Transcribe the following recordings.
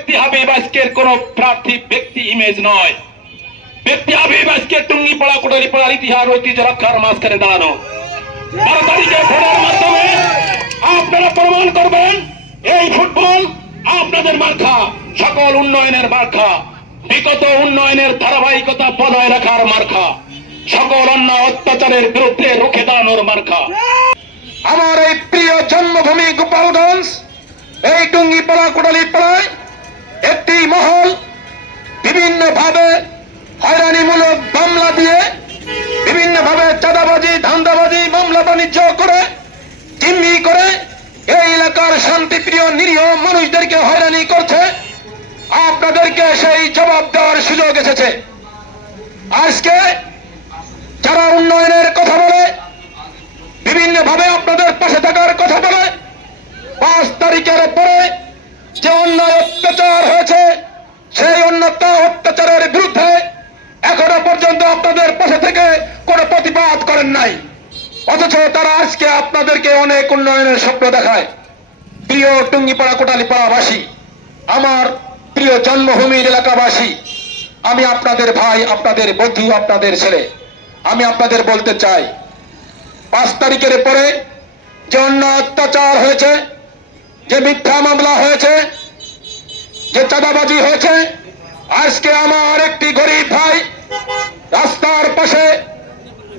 ব্যক্তি হাবিব আজকের কোন প্রার্থী ব্যক্তি ইমেজ নয়। ব্যক্তি হাবিব আজকে টুঙ্গিপাড়া কোটালীপাড়ার ইতিহাস ঐতিহ্য রক্ষার মাঝখানে দাঁড়ানো। 12 তারিখে ভোটের মাধ্যমে আপনারা প্রমাণ করবেন এই ফুটবল আপনাদের মার্কা, সকল উন্নয়নের মার্কা, বিগত উন্নয়নের ধারাবাহিকতা বজায় রাখার মার্কা, সকল অন্যায় অত্যাচারের বিরুদ্ধে রুখে দাঁড়ানোর মার্কা। আমার এই প্রিয় জন্মভূমি গোপালগঞ্জ, এই টুঙ্গিপাড়া কোটালীপাড়ায় একটি মহল বিভিন্ন ভাবে হয়রানিমূলক মামলা দিয়ে, বিভিন্ন ভাবে চাঁদাবাজি, ধান্দাবাজি, মামলা বাণিজ্য করে, জিম্মি করে এই এলাকার শান্তিপ্রিয় নিরীহ মানুষদেরকে হয়রানি করছে। আপনাদেরকে সেই জবাব দেওয়ার সুযোগ এসেছে। আজকে যারা উন্নয়নের কথা বলে, বিভিন্ন ভাবে আপনাদের পাশে থাকার কথা বলে, 5 তারিখের পরে যে অন্যায় অত্যাচার হয়েছে সেই অত্যাচারের বিরুদ্ধে এখনো পর্যন্ত আপনাদের পাশে থেকে কোনো প্রতিবাদ করেন নাই, অথচ তারা আজকে আপনাদেরকে অনেক উন্নয়নের স্বপ্ন দেখায়। প্রিয় টুঙ্গিপাড়া কোটালীপাড়াবাসী, আমার প্রিয় জন্মভূমির এলাকাবাসী, আমি আপনাদের ভাই, আপনাদের বন্ধু, আপনাদের ছেলে, আমি আপনাদের বলতে চাই, 5 তারিখের পরে যে অন্যায় অত্যাচার হয়েছে, যে মিথ্যা মামলা হয়েছে, যে চাঁদাবাজি হয়েছে, আজকে আমার একটি গরিব ভাই রাস্তার পাশে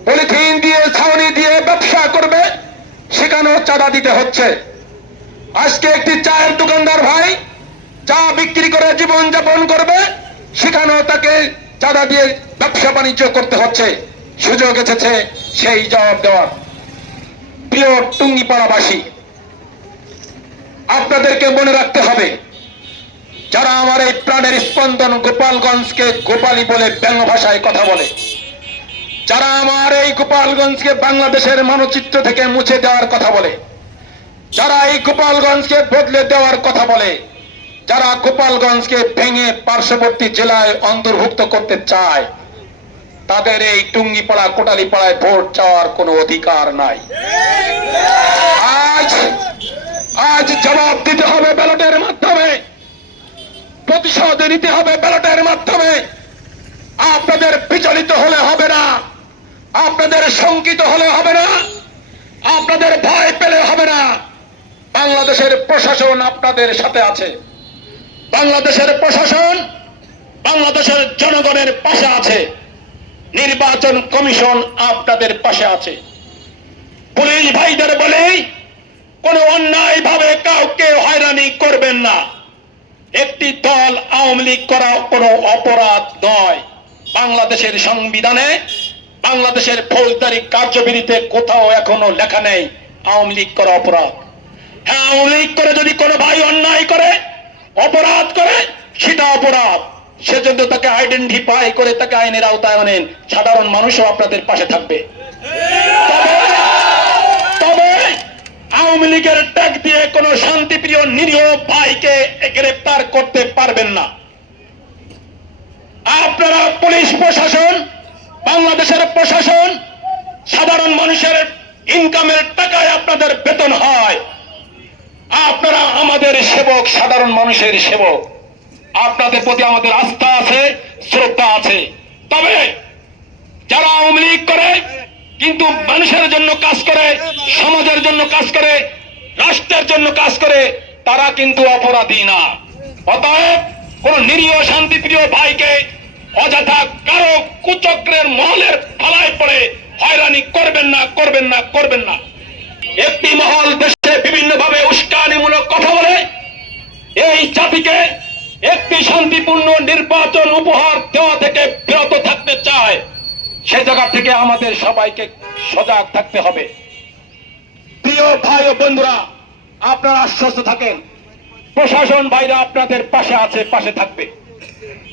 পলিথিন দিয়ে, ছাউনি দিয়ে ব্যবসা করবে, সেখানেও চাঁদা দিতে হচ্ছে। আজকে একটি চায়ের দোকানদার ভাই চা বিক্রি করে জীবন যাপন করবে, সেখানেও তাকে চাঁদা দিয়ে ব্যবসা বাণিজ্য করতে হচ্ছে। সুযোগ এসেছে সেই জবাব দেওয়ার। প্রিয় টুঙ্গিপাড়াবাসী, আপনাদেরকে মনে রাখতে হবে, যারা আমার এই প্রাণের স্পন্দন গোপালগঞ্জকে গোপালী বলে ব্যঙ্গ ভাষায় কথা বলে, যারা আমার এই গোপালগঞ্জকে বাংলাদেশের মানচিত্র থেকে মুছে দেওয়ার কথা বলে, যারা এই গোপালগঞ্জকে বদলে দেওয়ার কথা বলে, যারা গোপালগঞ্জকে ভেঙে পার্শ্ববর্তী জেলায় অন্তর্ভুক্ত করতে চায়, তাদের এই টুঙ্গিপাড়া কোটালীপাড়ায় ভোট চাওয়ার কোনো অধিকার নাই। আজ জবাব দিতে হবে ব্যালটের মাধ্যমে, প্রতিশোধ নিতে হবে ব্যালটের মাধ্যমে। আপনাদের বিচলিত হলে হবে না, আপনাদের শঙ্কিত হলে হবে না, আপনাদের ভয় পেলে হবে না। বাংলাদেশের প্রশাসন আপনাদের সাথে আছে, বাংলাদেশের প্রশাসন বাংলাদেশের জনগণের পাশে আছে, নির্বাচন কমিশন আপনাদের পাশে আছে। পুলিশ ভাইদের বলেই কোন অন্যায় ভাবে কাউকে হয়রানি করবেন না। একটি দল আওয়ামী লীগ করা কোনো অপরাধ নয়। বাংলাদেশের সংবিধানে, বাংলাদেশের ফৌজদারি কার্যবিধিতে কোথাও এখনো লেখা নেই আওয়ামী লীগ করা অপরাধ। হ্যাঁ, আওয়ামী লীগ করে যদি কোনো ভাই অন্যায় করে, অপরাধ করে, সেটা অপরাধ, সেজন্য তাকে আইডেন্টিফাই করে তাকে আইনের আওতায় আনেন। সাধারণ মানুষও আপনাদের পাশে থাকবে। তবে আওয়ামী লীগের ট্যাগ দিয়ে কোন শান্তিপ্রিয় নিরীহ ভাইকে গ্রেফতার করতে পারবেন না। আপনারা পুলিশ প্রশাসন, বাংলাদেশের প্রশাসন, সাধারণ মানুষের ইনকামের টাকায় আপনাদের বেতন হয়। আপনারা আমাদের সেবক, সাধারণ মানুষের সেবক। আপনাদের প্রতি আমাদের আস্থা আছে, শ্রদ্ধা আছে। তবে যারা আওয়ামী লীগ করে কিন্তু মানুষের জন্য কাজ করে, সমাজের জন্য কাজ করে, রাষ্ট্রের জন্য কাজ করে, তারা কিন্তু অপরাধী না। অতএব কোন নিরীহ শান্তিপ্রিয় ভাইকে অযথা কারো কুচক্রের মহলের ফালায় পড়ে হয়রানি করবেন না, করবেন না, করবেন না। একটি মহল দেশে বিভিন্ন ভাবে উস্কানিমূলক কথা বলে এই জাতিকে একটি শান্তিপূর্ণ নির্বাচন উপহার দেওয়া থেকে বিরত থাকতে চায়। সে জায়গা থেকে আমাদের সবাইকে সজাগ থাকতে হবে। প্রিয় ভাই ও বন্ধুরা, আপনারা আশ্বস্ত থাকেন, প্রশাসন ভাইরা আপনাদের পাশে আছে, পাশে থাকবে।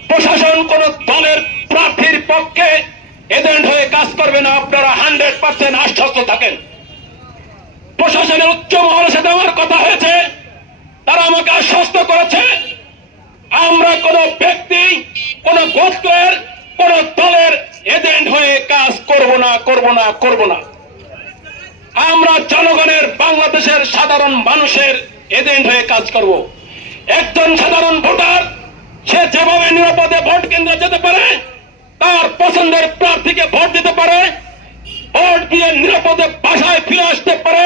প্রশাসন কোন দলের প্রার্থীর পক্ষে এজেন্ট হয়ে কাজ করবে না, আপনারা 100% আশ্বস্ত থাকেন। প্রশাসনের উচ্চ মহলের সাথে আমার কথা হয়েছে, তারা আমাকে আশ্বস্ত করেছে, আমরা কোন ব্যক্তি, কোন গোত্রের, কোন দলের এজেন্ট হয়ে কাজ করব না, করব না, করব না। আমরা জনগণের, বাংলাদেশের সাধারণ মানুষের এজেন্ট হয়ে কাজ করব। একজন সাধারণ ভোটার নিরাপদে ভোট কেন্দ্রে যেতে পারে, তার পছন্দের প্রার্থীকে ভোট দিতে পারে, ভোট দিয়ে নিরাপদে বাসায় ফিরে আসতে পারে,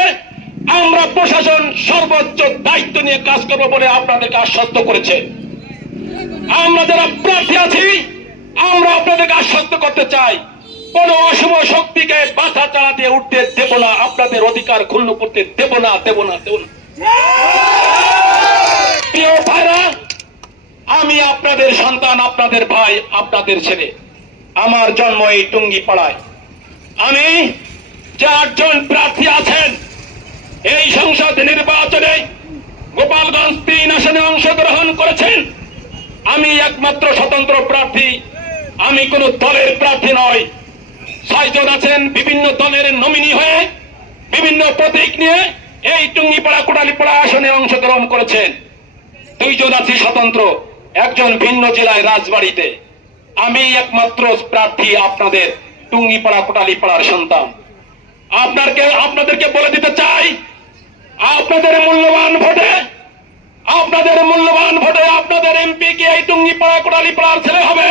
আমরা প্রশাসন সর্বোচ্চ দায়িত্ব নিয়ে কাজ করবো বলে আপনাদেরকে আশ্বস্ত করেছে। আমরা যারা প্রার্থী আছি, আমরা আপনাদেরকে আশ্বস্ত করতে চাই, কোন অশুভ শক্তিকে বাধা চাড়া দিয়ে উঠতে দেব না, আপনাদের অধিকার ক্ষুণ্ণ করতে দেব না, দেব না, দেব না। প্রিয় ভাইরা, আমি আপনাদের সন্তান, আপনাদের ভাই, আপনাদের ছেলে। আমার জন্ম এই টুঙ্গিপাড়ায়। আমি 4 জন প্রার্থী আছেন এই সংসদ নির্বাচনে গোপালগঞ্জ 3 আসনে অংশগ্রহণ করেছেন। আমি একমাত্র স্বতন্ত্র প্রার্থী, আমি কোন দলের প্রার্থী নয়। 6 জন আছেন বিভিন্ন দলের নমিনি হয়ে বিভিন্ন প্রতীক নিয়ে এই টুঙ্গিপাড়া কোটালীপাড়া আসনে অংশগ্রহণ করেছেন। 2 জন আছি স্বতন্ত্র, একজন ভিন্ন জেলায় রাজবাড়িতে। আমি একমাত্র প্রার্থী আপনাদের টুঙ্গিপাড়া কোটালীপাড়ার সন্তান। আপনাদেরকে বলে দিতে চাই, আপনাদের মূল্যবান ভোটে আপনাদের এমপি কি এই টুঙ্গিপাড়া কোটালীপাড়ার ছেলে হবে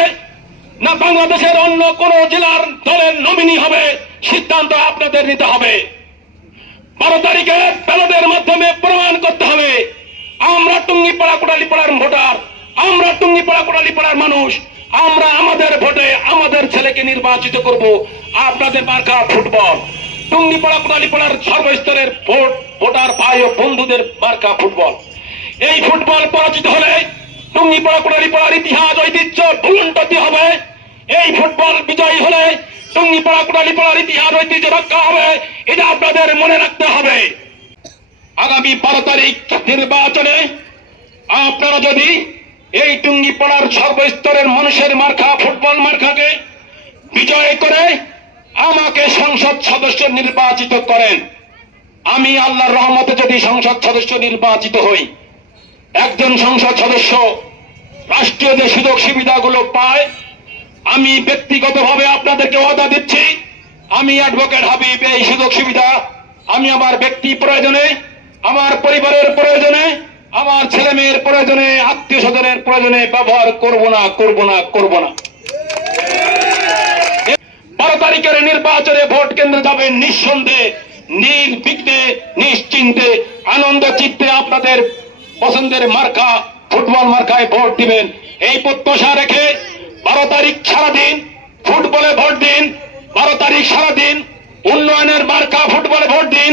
না বাংলাদেশের অন্য কোন জেলার দলের নমিনি হবে, সিদ্ধান্ত আপনাদের নিতে হবে। 12 তারিখে ব্যালটের মাধ্যমে প্রমাণ করতে হবে আমরা টুঙ্গিপাড়া কোটালীপাড়ার ভোটার, আমরা টুঙ্গিপাড়া কোটালীপাড়ার মানুষ, আমরা আমাদের ভোটে আমাদের ছেলেকে নির্বাচিত করব। আপনাদের মার্কা ফুটবল। টুঙ্গিপাড়া কোটালীপাড়ার সর্বস্তরের ভোটার ভাই ও বন্ধুদের মার্কা ফুটবল। এই ফুটবল পরাজিত হলে টুঙ্গিপাড়া কোটালীপাড়ার ইতিহাস ঐতিহ্য ভুলুণ্ঠিত হবে। এই ফুটবল বিজয়ী হলে টুঙ্গিপাড়া কোটালীপাড়ার ইতিহাস ঐতিহ্য রক্ষা হবে, এটা আপনাদের মনে রাখতে হবে। আগামী 12 তারিখ নির্বাচনে আপনারা যদি এই টুঙ্গিপাড়ার সর্বস্তরের মানুষের মার্কা ফুটবল মার্কাকে বিজয় করে আমাকে সংসদ সদস্য নির্বাচিত করেন, আমি আল্লাহর রহমতে যদি সংসদ সদস্য নির্বাচিত হই, একজন সংসদ সদস্য রাষ্ট্রীয় যে সুযোগ সুবিধাগুলো পায়, আমি ব্যক্তিগতভাবে আপনাদেরকে ওয়াদা দিচ্ছি, আমি অ্যাডভোকেট হাবিব এই সুযোগ সুবিধা আমি আমার ব্যক্তি প্রয়োজনে, আমার পরিবারের প্রয়োজনে, আমার ছেলে মেয়ের প্রয়োজনে, আত্মীয় স্বজনের প্রয়োজনে ব্যবহার করব না। 12 তারিখের নির্বাচনে ভোট কেন্দ্রে যাবেন নিঃসন্দেহে, নির্বিঘ্নে, নিশ্চিন্তে, আনন্দ চিত্তে আপনাদের পছন্দের মার্কা ফুটবল মার্কায় ভোট দিবেন। এই প্রত্যাশা রেখে 12 তারিখ সারাদিন ফুটবলে ভোট দিন, 12 তারিখ সারাদিন উন্নয়নের মার্কা ফুটবলে ভোট দিন।